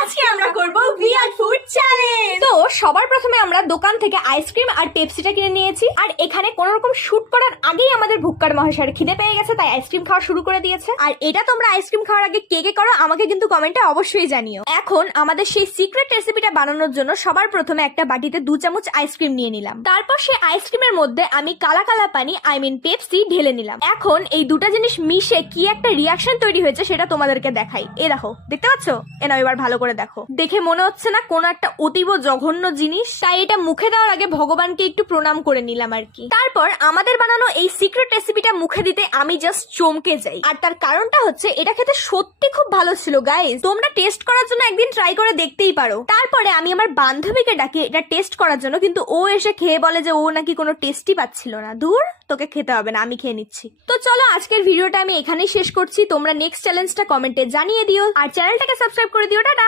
আজকে আমরা করব ভিআর ফুড চ্যালেঞ্জ। তো সবার প্রথমে আমরা দোকান থেকে আইসক্রিম আর পেপসিটা কিনে নিয়েছি, আর এখানে কোনো রকম শুট করার আগেই আমাদের ভুক্কার মহাশয়ের খিদে পেয়ে গেছে, তাই আইসক্রিম খাওয়া শুরু করে দিয়েছে। আর এটা তোমরা আইসক্রিম খাওয়ার আগে কে কে করো আমাকে কিন্তু কমেন্টে অবশ্যই জানিও। এখন আমাদের সেই সিক্রেট রেসিপিটা বানানোর জন্য সবার প্রথমে একটা বাটিতে 2 চামচ আইসক্রিম নিয়ে নিলাম। তারপর সেই আইসক্রিমের মধ্যে আমি কালা কালা পানি পেপসি ঢেলে নিলাম। এখন এই দুটা জিনিস মিশে কি একটা রিয়াকশন তৈরি হয়েছে সেটা তোমাদেরকে দেখাই। এ দেখো, দেখতে পাচ্ছ? নাও এবার ভালো করে দেখো। দেখে মনে হচ্ছে না কোন একটা অতীব জঘন্য জিনিস? তাই এটা মুখে দেওয়ার আগে ভগবানকে একটু প্রণাম করে নিলাম আর কি। তারপর আমাদের বানানো এই সিক্রেট রেসিপিটা মুখে দিতে আমি জাস্ট চমকে যাই, আর তার কারণটা হচ্ছে এটা খেতে সত্যি খুব ভালো ছিল গাইস। তোমরা টেস্ট করার জন্য একদিন ট্রাই করে দেখতেই পারো। তারপরে আমি আমার বান্ধবীকে ডাকি এটা টেস্ট করার জন্য, কিন্তু ও এসে খেয়ে বলে যে ও নাকি কোনো টেস্টই পাচ্ছিল না। দূর, তোকে খেতে হবে না, আমি খেয়ে নিচ্ছি। তো চলো আজকের ভিডিওটা আমি এখানেই শেষ করছি। তোমরা নেক্সট চ্যালেঞ্জটা কমেন্টে জানিয়ে দিও, আর চ্যানেলটাকে সাবস্ক্রাইব করে দিও। টাটা।